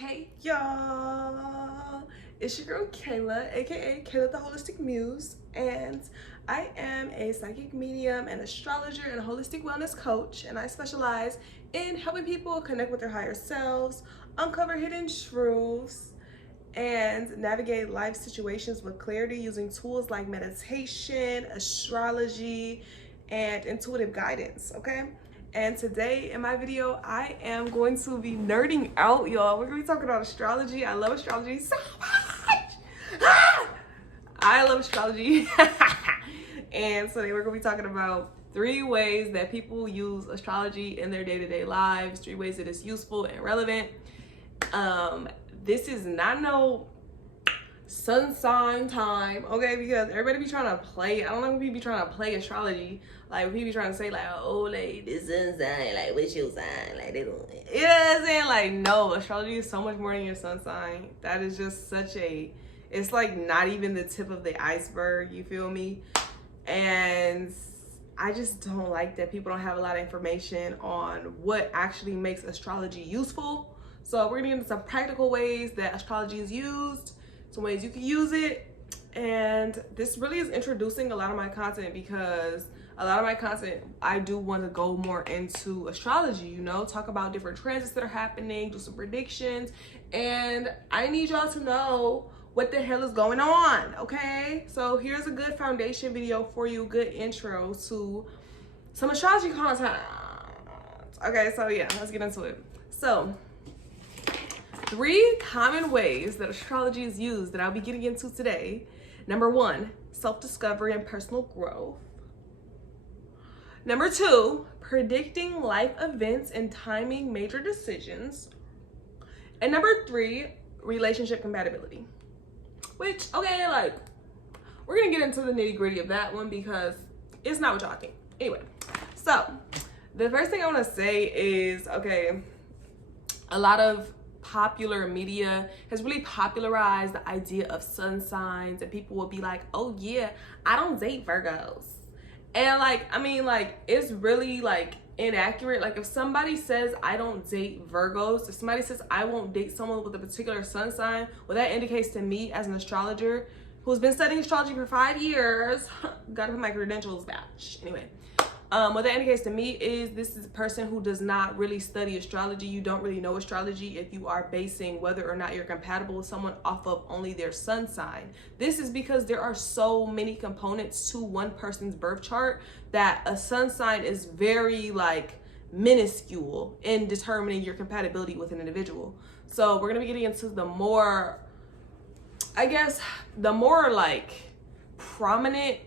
Hey y'all, it's your girl Kayla, aka Kayla the Holistic Muse, and I am a psychic medium, an astrologer, and a holistic wellness coach, and I specialize in helping people connect with their higher selves, uncover hidden truths, and navigate life situations with clarity using tools like meditation, astrology, and intuitive guidance, okay? And today in my video, I am going to be nerding out, y'all. We're gonna be talking about astrology. I love astrology so much. I love astrology. And today we're gonna be talking about 3 ways that people use astrology in their day-to-day lives, 3 ways that it's useful and relevant. This is not no sun sign time, okay? Because everybody be trying to play. I don't know when people be trying to play astrology. Like when people be trying to say like, oh, like this sun sign, like what's your sign? Like they don't. You know what I'm saying? Like no, astrology is so much more than your sun sign. That is just such a. It's like not even the tip of the iceberg. You feel me? And I just don't like that people don't have a lot of information on what actually makes astrology useful. So we're gonna get into some practical ways that astrology is used, some ways you can use it. And this really is introducing a lot of my content because a lot of my content, I do want to go more into astrology, you know, talk about different transits that are happening, do some predictions. And I need y'all to know what the hell is going on, okay? So here's a good foundation video for you, good intro to some astrology content. Okay, so yeah, let's get into it. So 3 common ways that astrology is used that I'll be getting into today. Number 1, self-discovery and personal growth. Number 2, predicting life events and timing major decisions. And number 3, relationship compatibility. Which, okay, like, we're gonna get into the nitty-gritty of that one because it's not what y'all think. Anyway, so the first thing I wanna say is, okay, a lot of popular media has really popularized the idea of sun signs, and people will be like, oh yeah, I don't date Virgos. And like, I mean, like, it's really like inaccurate. Like if somebody says I don't date Virgos, if somebody says I won't date someone with a particular sun sign, what that indicates to me as an astrologer who's been studying astrology for 5 years, gotta put my credentials back. Anyway, what that indicates to me is this is a person who does not really study astrology. You don't really know astrology if you are basing whether or not you're compatible with someone off of only their sun sign. This is because there are so many components to one person's birth chart that a sun sign is very like minuscule in determining your compatibility with an individual. So we're gonna be getting into the more, I guess, the more like prominent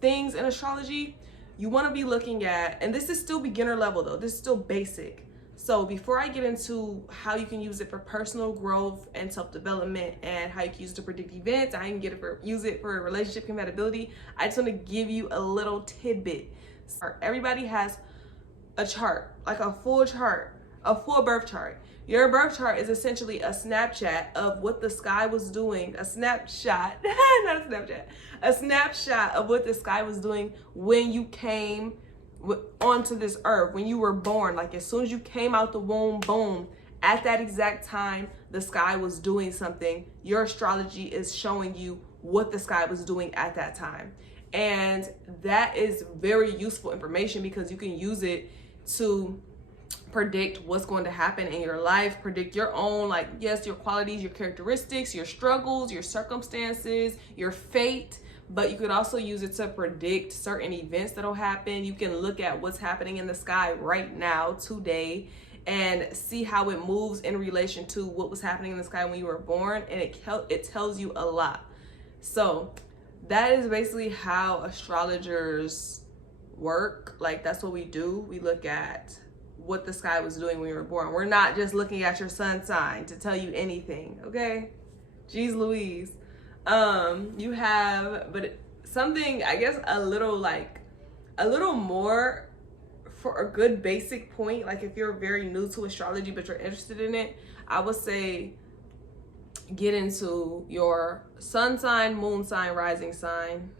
things in astrology. You want to be looking at, and this is still beginner level though, this is still basic. So before I get into how you can use it for personal growth and self-development and how you can use it to predict events, how you can use it for relationship compatibility, I just want to give you a little tidbit. So everybody has a chart, like a full chart, a full birth chart. Your birth chart is essentially a Snapchat of what the sky was doing, a snapshot, not a Snapchat, a snapshot of what the sky was doing when you came onto this earth, when you were born. Like as soon as you came out the womb, boom, at that exact time, the sky was doing something. Your astrology is showing you what the sky was doing at that time. And that is very useful information because you can use it to predict what's going to happen in your life, predict your own, like, yes, your qualities, your characteristics, your struggles, your circumstances, your fate, but you could also use it to predict certain events that'll happen. You can look at what's happening in the sky right now, today, and see how it moves in relation to what was happening in the sky when you were born, and it tells you a lot. So that is basically how astrologers work. Like that's what we do. We look at what the sky was doing when you were born. We're not just looking at your sun sign to tell you anything, okay? Jeez Louise. You have, but something, I guess, a little more for a good basic point. Like if you're very new to astrology, but you're interested in it, I would say get into your sun sign, moon sign, rising sign.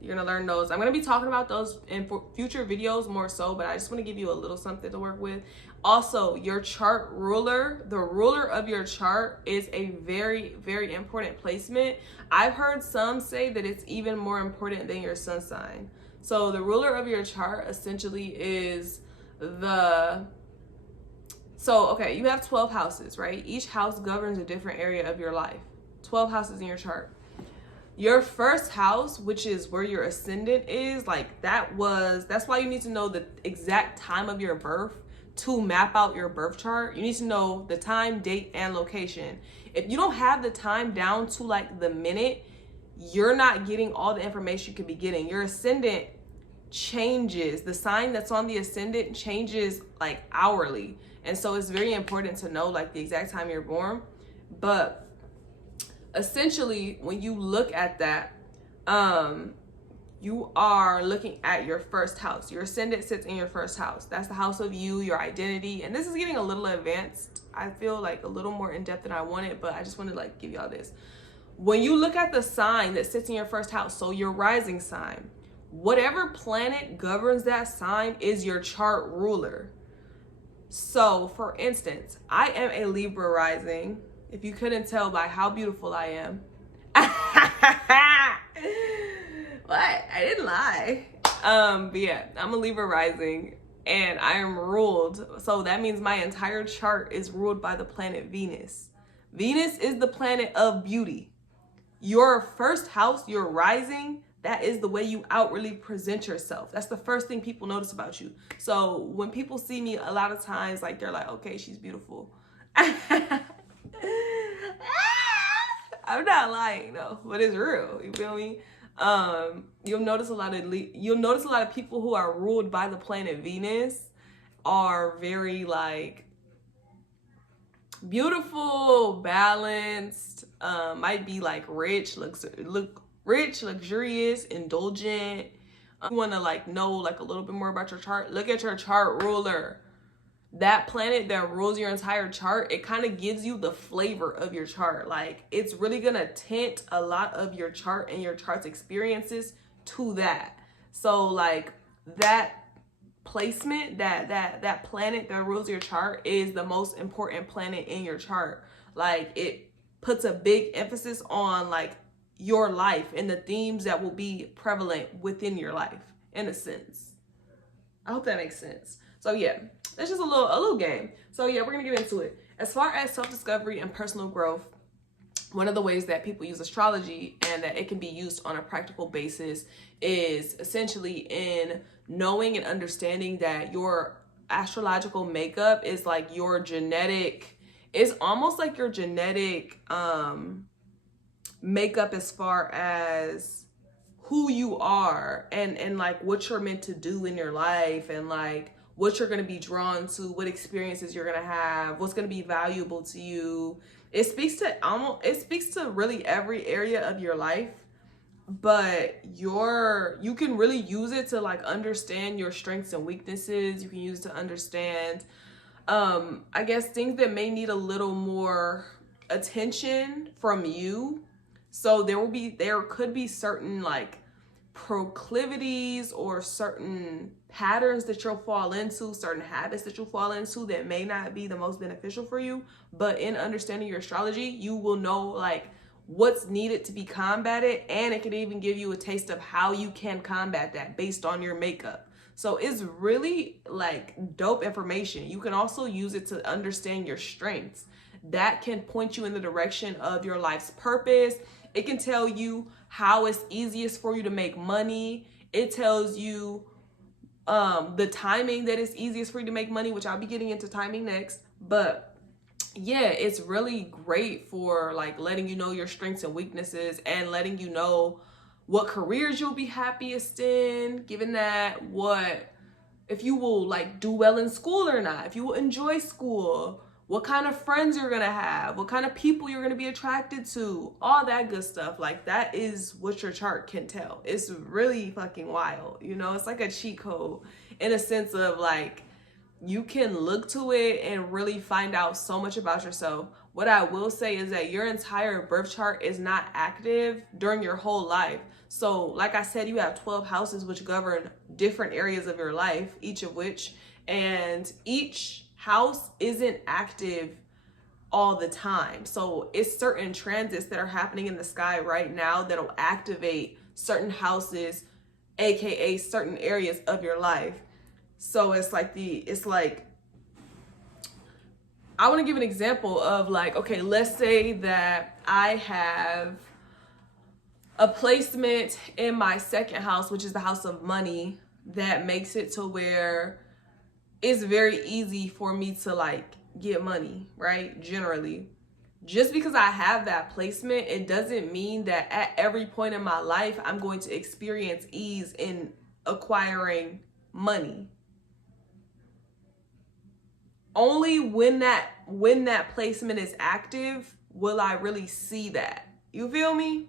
You're gonna learn those. I'm gonna be talking about those in future videos more so, but I just want to give you a little something to work with Also, your chart ruler, the ruler of your chart, is a very, very important placement. I've heard some say that it's even more important than your sun sign. So the ruler of your chart essentially is okay, you have 12 houses, right? Each house governs a different area of your life. 12 houses in your chart. Your first house, which is where your ascendant is, like that's why you need to know the exact time of your birth to map out your birth chart. You need to know the time, date, and location. If you don't have the time down to like the minute, you're not getting all the information you could be getting. Your ascendant changes. The sign that's on the ascendant changes like hourly. And so it's very important to know like the exact time you're born. But essentially, when you look at that, you are looking at your first house. Your ascendant sits in your first house. That's the house of you, your identity. And this is getting a little advanced. I feel like a little more in depth than I wanted, but I just want to like give y'all this. When you look at the sign that sits in your first house, so your rising sign, whatever planet governs that sign is your chart ruler. So for instance, I am a Libra rising. If you couldn't tell by how beautiful I am. What? I didn't lie. But yeah, I'm a Libra rising and I am ruled. So that means my entire chart is ruled by the planet Venus. Venus is the planet of beauty. Your first house, your rising, that is the way you outwardly present yourself. That's the first thing people notice about you. So when people see me, a lot of times, like they're like, okay, she's beautiful. I'm not lying though, but it's real. You feel me? You'll notice a lot of people who are ruled by the planet Venus are very like beautiful, balanced, might be like rich, luxurious, indulgent. You want to like know like a little bit more about your chart, look at your chart ruler. That planet that rules your entire chart, it kind of gives you the flavor of your chart. Like it's really gonna tint a lot of your chart and your chart's experiences to that. So like that placement, that planet that rules your chart is the most important planet in your chart. Like it puts a big emphasis on like your life and the themes that will be prevalent within your life in a sense. I hope that makes sense. So yeah, that's just a little game. So yeah, we're gonna get into it. As far as self-discovery and personal growth, one of the ways that people use astrology and that it can be used on a practical basis is essentially in knowing and understanding that your astrological makeup is like your genetic, it's almost like your genetic makeup as far as who you are and like what you're meant to do in your life and like what you're going to be drawn to, what experiences you're going to have, what's going to be valuable to you. It speaks to really every area of your life, but you can really use it to like understand your strengths and weaknesses. You can use it to understand, I guess, things that may need a little more attention from you. So there could be certain like proclivities or certain patterns that you'll fall into, certain habits that you'll fall into that may not be the most beneficial for you. But in understanding your astrology, you will know like what's needed to be combated, and it can even give you a taste of how you can combat that based on your makeup. So it's really like dope information. You can also use it to understand your strengths. That can point you in the direction of your life's purpose. It can tell you how it's easiest for you to make money. It tells you the timing that is easiest for you to make money, which I'll be getting into timing next. But yeah, it's really great for like letting you know your strengths and weaknesses and letting you know what careers you'll be happiest in, given that if you will like do well in school or not, if you will enjoy school, what kind of friends you're gonna have, what kind of people you're gonna be attracted to, all that good stuff. Like that is what your chart can tell. It's really fucking wild. You know, it's like a cheat code in a sense of like, you can look to it and really find out so much about yourself. What I will say is that your entire birth chart is not active during your whole life. So like I said, you have 12 houses which govern different areas of your life, each of which, and each house isn't active all the time. So it's certain transits that are happening in the sky right now that'll activate certain houses, aka certain areas of your life. So it's like I want to give an example of like, okay, let's say that I have a placement in my second house, which is the house of money, that makes it to where it's very easy for me to like get money, right? Generally, just because I have that placement, it doesn't mean that at every point in my life I'm going to experience ease in acquiring money. Only when that placement is active will I really see that. You feel me?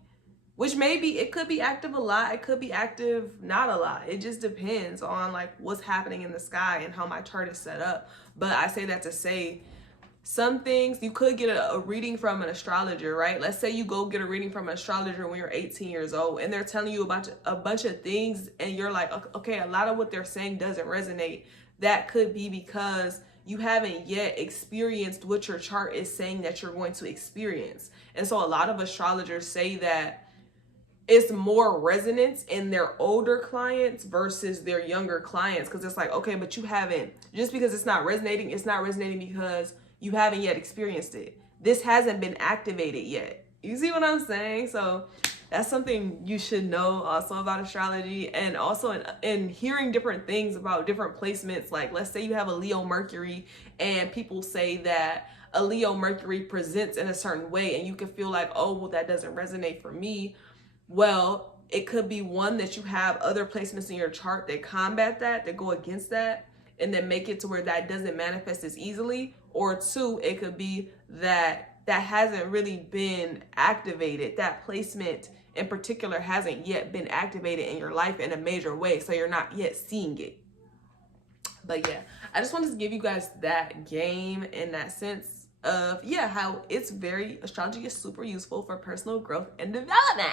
Which maybe it could be active a lot, it could be active not a lot. It just depends on like what's happening in the sky and how my chart is set up. But I say that to say some things you could get a reading from an astrologer, right? Let's say you go get a reading from an astrologer when you're 18 years old and they're telling you about a bunch of things and you're like, okay, a lot of what they're saying doesn't resonate. That could be because you haven't yet experienced what your chart is saying that you're going to experience. And so a lot of astrologers say that it's more resonance in their older clients versus their younger clients. Because it's like, okay, but you haven't, just because it's not resonating because you haven't yet experienced it. This hasn't been activated yet. You see what I'm saying? So that's something you should know also about astrology, and also in hearing different things about different placements. Like let's say you have a Leo Mercury and people say that a Leo Mercury presents in a certain way and you can feel like, oh, well, that doesn't resonate for me. Well, it could be one that you have other placements in your chart that combat that go against that, and then make it to where that doesn't manifest as easily. Or two, it could be that hasn't really been activated. That placement in particular hasn't yet been activated in your life in a major way, so you're not yet seeing it. But yeah, I just wanted to give you guys that game in that sense of, yeah, how astrology is super useful for personal growth and development.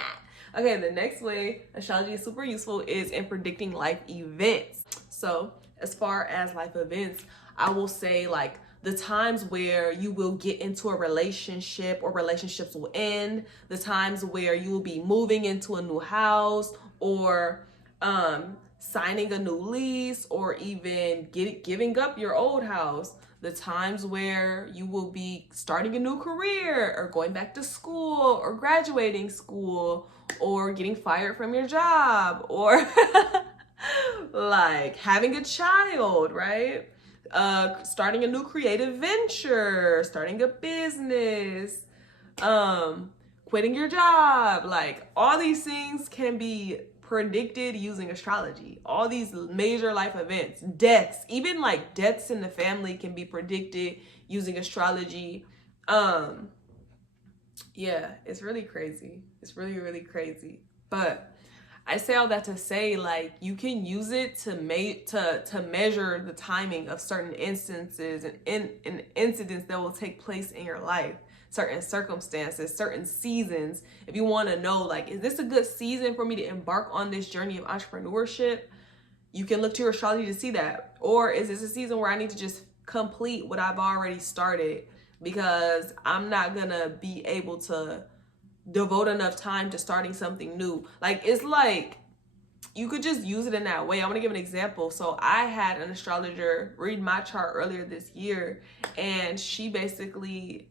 Okay, the next way astrology is super useful is in predicting life events. So as far as life events, I will say like the times where you will get into a relationship or relationships will end, the times where you will be moving into a new house or signing a new lease, or even giving up your old house, the times where you will be starting a new career or going back to school or graduating school or getting fired from your job or like having a child, right? Starting a new creative venture, starting a business, quitting your job. Like all these things can be predicted using astrology. All these major life events, deaths, even like deaths in the family can be predicted using astrology. Yeah, it's really crazy. It's really, really crazy. But I say all that to say, like, you can use it to measure the timing of certain instances and incidents that will take place in your life, certain circumstances, certain seasons. If you want to know, like, is this a good season for me to embark on this journey of entrepreneurship? You can look to your astrology to see that. Or is this a season where I need to just complete what I've already started because I'm not gonna be able to devote enough time to starting something new? Like, it's like you could just use it in that way. I want to give an example. So I had an astrologer read my chart earlier this year, and she basically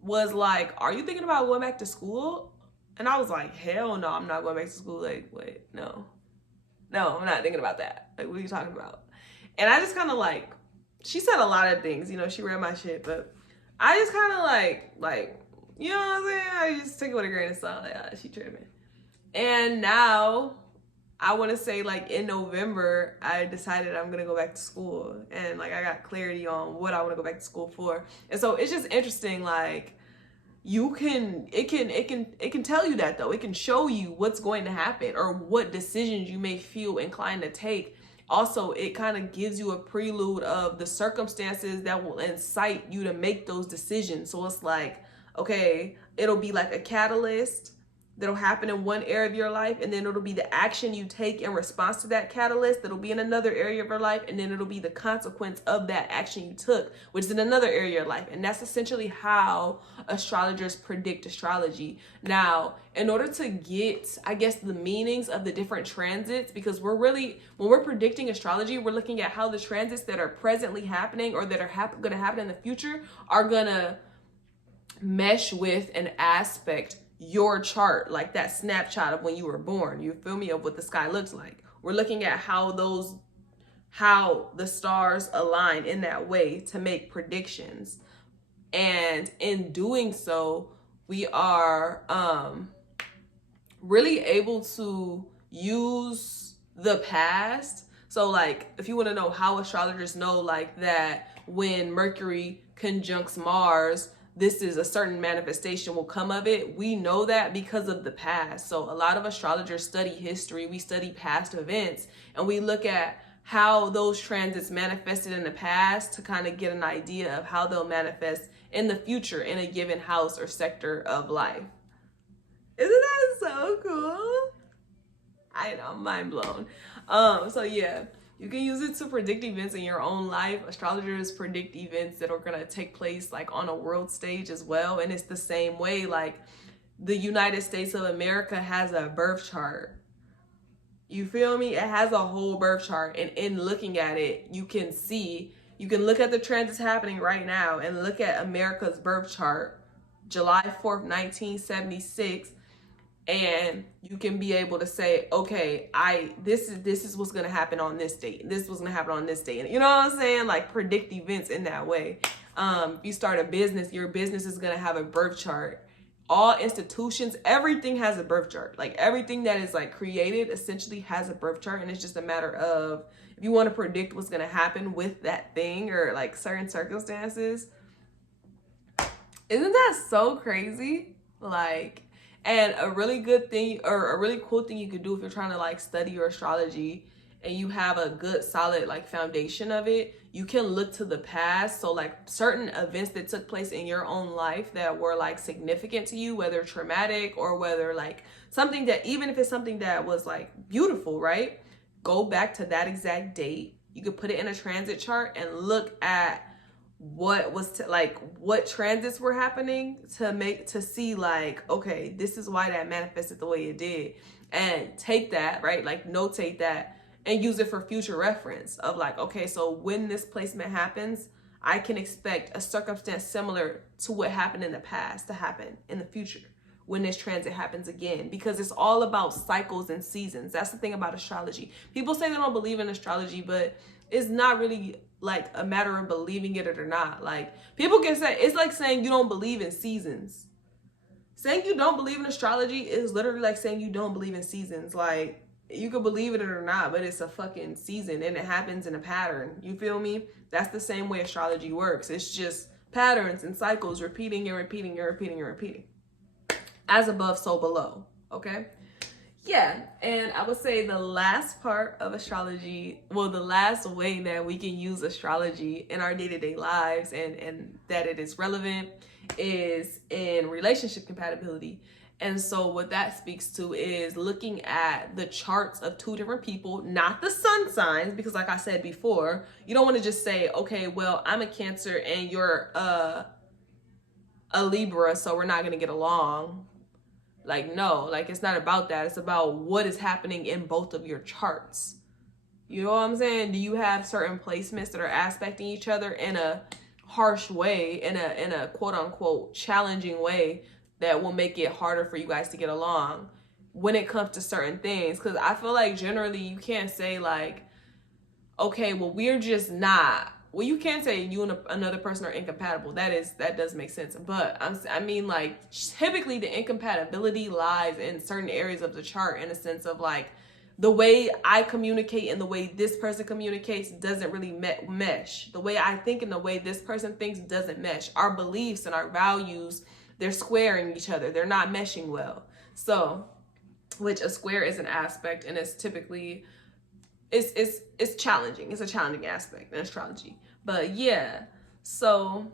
was like, are you thinking about going back to school? And I was like, hell no, I'm not going back to school. Like, wait, no, I'm not thinking about that. Like, what are you talking about? And I just kind of like, she said a lot of things, you know, she read my shit, but I just kind of like, you know what I'm saying? I just take it with a grain of salt. Like, she tripping. And now I want to say, like, in November, I decided I'm going to go back to school. And like, I got clarity on what I want to go back to school for. And so it's just interesting. Like, it can tell you that, though. It can show you what's going to happen or what decisions you may feel inclined to take. Also, it kind of gives you a prelude of the circumstances that will incite you to make those decisions. So it's like, okay, it'll be like a catalyst that'll happen in one area of your life, and then it'll be the action you take in response to that catalyst that'll be in another area of your life, and then it'll be the consequence of that action you took, which is in another area of your life. And that's essentially how astrologers predict astrology. Now, in order to get, I guess, the meanings of the different transits, because we're really, when we're predicting astrology, we're looking at how the transits that are presently happening or that are going to happen in the future are going to mesh with and aspect your chart, like that snapshot of when you were born, you feel me, of what the sky looks like. We're looking at how the stars align in that way to make predictions. And in doing so, we are really able to use the past. So like, if you want to know how astrologers know like that when Mercury conjuncts Mars, this is a certain manifestation will come of it. We know that because of the past. So a lot of astrologers study history. We study past events, and we look at how those transits manifested in the past to kind of get an idea of how they'll manifest in the future in a given house or sector of life. Isn't that so cool? I know, I'm mind blown. So yeah, you can use it to predict events in your own life. Astrologers predict events that are gonna take place like on a world stage as well. And it's the same way, like the United States of America has a birth chart. You feel me? It has a whole birth chart. And in looking at it, you can look at the transits happening right now and look at America's birth chart, July 4th, 1976. And you can be able to say, okay, this is what's gonna happen on this date. This was gonna happen on this date. And you know what I'm saying? Like predict events in that way. If you start a business, your business is gonna have a birth chart. All institutions, everything has a birth chart. Like everything that is like created essentially has a birth chart, and it's just a matter of if you want to predict what's gonna happen with that thing or like certain circumstances. Isn't that so crazy? Like, and a really good thing or a really cool thing you could do if you're trying to like study your astrology and you have a good solid like foundation of it, you can look to the past. So like certain events that took place in your own life that were like significant to you, whether traumatic or whether like something that, even if it's something that was like beautiful, right? Go back to that exact date. You could put it in a transit chart and look at what was what transits were happening to see like, okay, this is why that manifested the way it did, and take that, right, like notate that and use it for future reference of like, okay, so when this placement happens, I can expect a circumstance similar to what happened in the past to happen in the future when this transit happens again, because it's all about cycles and seasons. That's the thing about astrology. People say they don't believe in astrology, but it's not really like a matter of believing it or not. Like people can say, it's like saying you don't believe in seasons. Saying you don't believe in astrology is literally like saying you don't believe in seasons. Like you could believe it or not, but it's a fucking season and it happens in a pattern. You feel me? That's the same way astrology works. It's just patterns and cycles, repeating and repeating and repeating and repeating. As above, so below. Okay? Yeah, and I would say the last part of astrology, well, the last way that we can use astrology in our day-to-day lives and that it is relevant is in relationship compatibility. And so what that speaks to is looking at the charts of two different people, not the sun signs, because like I said before, you don't want to just say, okay, well, I'm a Cancer and you're a Libra, so we're not going to get along. Like, no, like it's not about that. It's about what is happening in both of your charts. You know what I'm saying? Do you have certain placements that are aspecting each other in a harsh way, in a quote unquote challenging way that will make it harder for you guys to get along when it comes to certain things? Because I feel like generally you can't say like, okay, well, we're just not. Well, you can say you and another person are incompatible. That does make sense. But I mean, like, typically the incompatibility lies in certain areas of the chart, in a sense of like the way I communicate and the way this person communicates doesn't really mesh. The way I think and the way this person thinks doesn't mesh. Our beliefs and our values, they're squaring each other. They're not meshing well. So, which a square is an aspect, and it's typically it's challenging. It's a challenging aspect in astrology. But yeah, so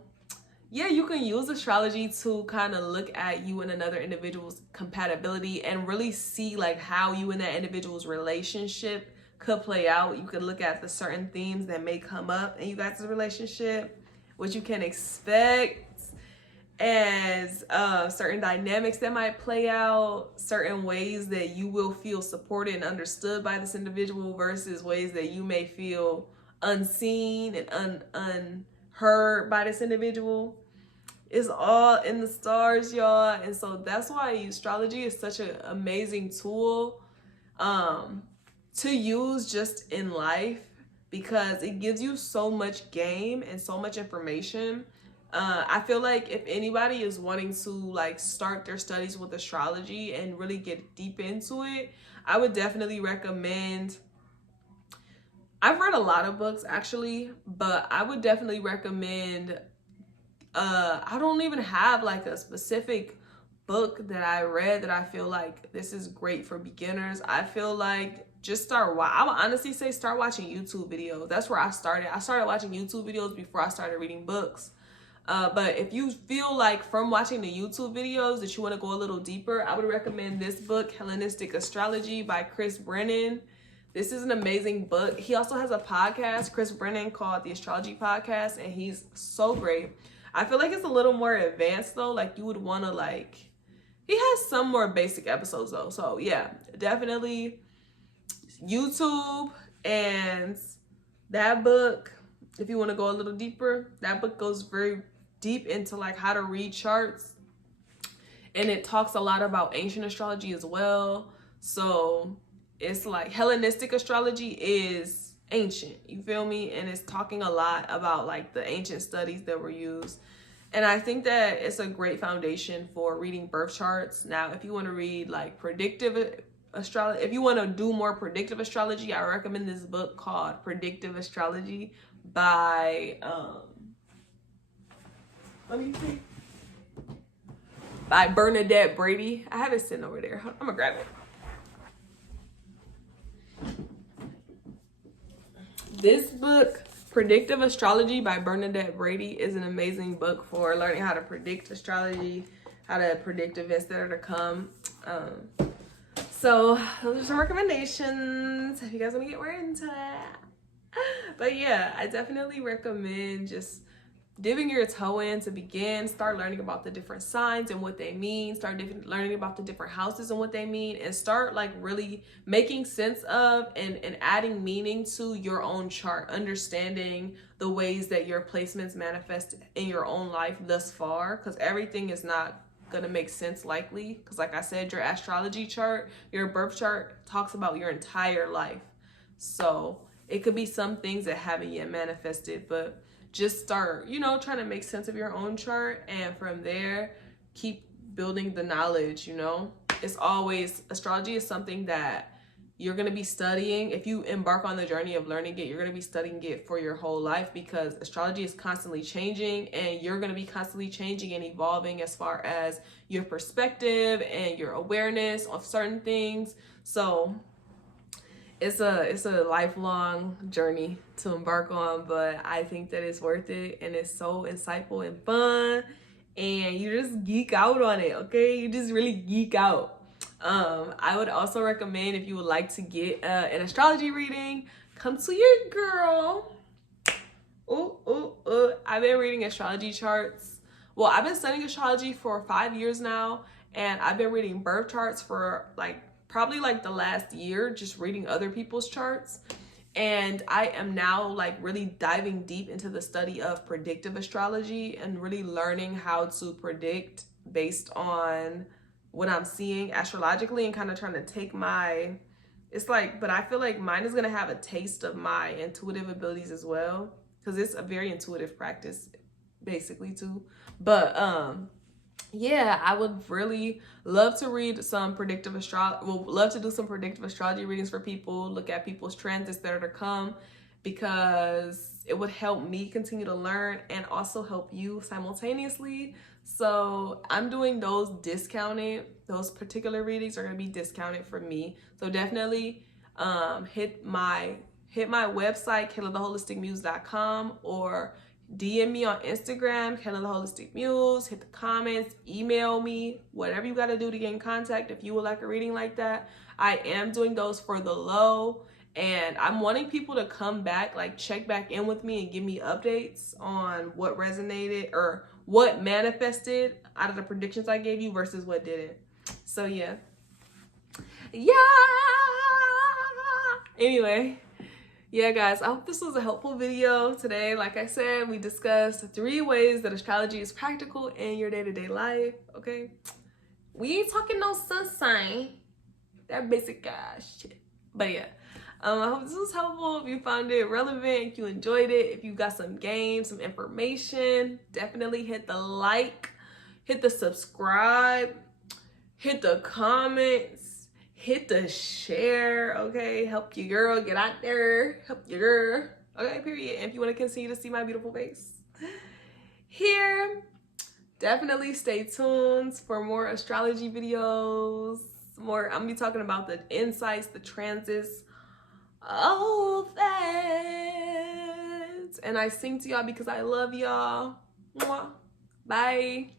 yeah, you can use astrology to kind of look at you and another individual's compatibility and really see like how you and that individual's relationship could play out. You could look at the certain themes that may come up in you guys' relationship, what you can expect as certain dynamics that might play out, certain ways that you will feel supported and understood by this individual versus ways that you may feel unseen and unheard by this individual. It's all in the stars, y'all. And so that's why astrology is such an amazing tool to use just in life, because it gives you so much game and so much information. I feel like if anybody is wanting to like start their studies with astrology and really get deep into it, I would definitely recommend, I've read a lot of books actually, but I would definitely recommend, I don't even have like a specific book that I read that I feel like this is great for beginners. I feel like just I would honestly say start watching YouTube videos. That's where I started. I started watching YouTube videos before I started reading books. But if you feel like from watching the YouTube videos that you want to go a little deeper, I would recommend this book, Hellenistic Astrology by Chris Brennan. This is an amazing book. He also has a podcast, Chris Brennan, called The Astrology Podcast, and he's so great. I feel like it's a little more advanced though. Like you would want to like, he has some more basic episodes though. So yeah, definitely YouTube and that book. If you want to go a little deeper, that book goes very deep into like how to read charts, and it talks a lot about ancient astrology as well. So it's like Hellenistic astrology is ancient, you feel me, and it's talking a lot about like the ancient studies that were used. And I think that it's a great foundation for reading birth charts. Now if you want to read like predictive astrology, if you want to do more predictive astrology, I recommend this book called Predictive Astrology by let me see, by Bernadette Brady. I have it sitting over there. I'm gonna grab it. This book, Predictive Astrology by Bernadette Brady, is an amazing book for learning how to predict astrology, how to predict events that are to come. So those are some recommendations if you guys want to get more into it. But yeah, I definitely recommend just dipping your toe in to begin. Start learning about the different signs and what they mean. Start learning about the different houses and what they mean, and start like really making sense of and adding meaning to your own chart, understanding the ways that your placements manifest in your own life thus far, because everything is not gonna make sense likely, because like I said, your astrology chart, your birth chart talks about your entire life. So it could be some things that haven't yet manifested, but just start, you know, trying to make sense of your own chart, and from there keep building the knowledge. You know, it's always, astrology is something that you're going to be studying. If you embark on the journey of learning it, you're going to be studying it for your whole life, because astrology is constantly changing, and you're going to be constantly changing and evolving as far as your perspective and your awareness of certain things. So it's a lifelong journey to embark on, but I think that it's worth it, and it's so insightful and fun, and you just geek out on it. Okay, you just really geek out. I would also recommend, if you would like to get an astrology reading, come to your girl. I've been reading astrology charts. Well, I've been studying astrology for 5 years now, and I've been reading birth charts for like probably like the last year, just reading other people's charts. And I am now like really diving deep into the study of predictive astrology and really learning how to predict based on what I'm seeing astrologically, and kind of trying to take my, it's like, but I feel like mine is going to have a taste of my intuitive abilities as well, because it's a very intuitive practice basically too. But yeah, I would really love to read some predictive astrology. Well, love to do some predictive astrology readings for people, look at people's transits that are to come, because it would help me continue to learn and also help you simultaneously. So I'm doing those discounted. Those particular readings are going to be discounted for me. So definitely hit my website, KaylaTheHolisticMuse.com, or DM me on Instagram, Kelly the Holistic Muse, hit the comments, email me, whatever you got to do to get in contact if you would like a reading like that. I am doing those for the low, and I'm wanting people to come back, like check back in with me and give me updates on what resonated or what manifested out of the predictions I gave you versus what didn't. So yeah. Anyway, yeah guys, I hope this was a helpful video today. Like I said, we discussed 3 ways that astrology is practical in your day-to-day life. Okay, we ain't talking no sun sign, that basic shit. But yeah, I hope this was helpful. If you found it relevant, if you enjoyed it, if you got some game, some information, definitely hit the like, hit the subscribe, hit the comments, hit the share. Okay, help your girl get out there, help your girl. Okay, period. And if you want to continue to see my beautiful face here, definitely stay tuned for more astrology videos. I'm gonna be talking about the insights, the transits, all of that. And I sing to y'all because I love y'all. Mwah. Bye.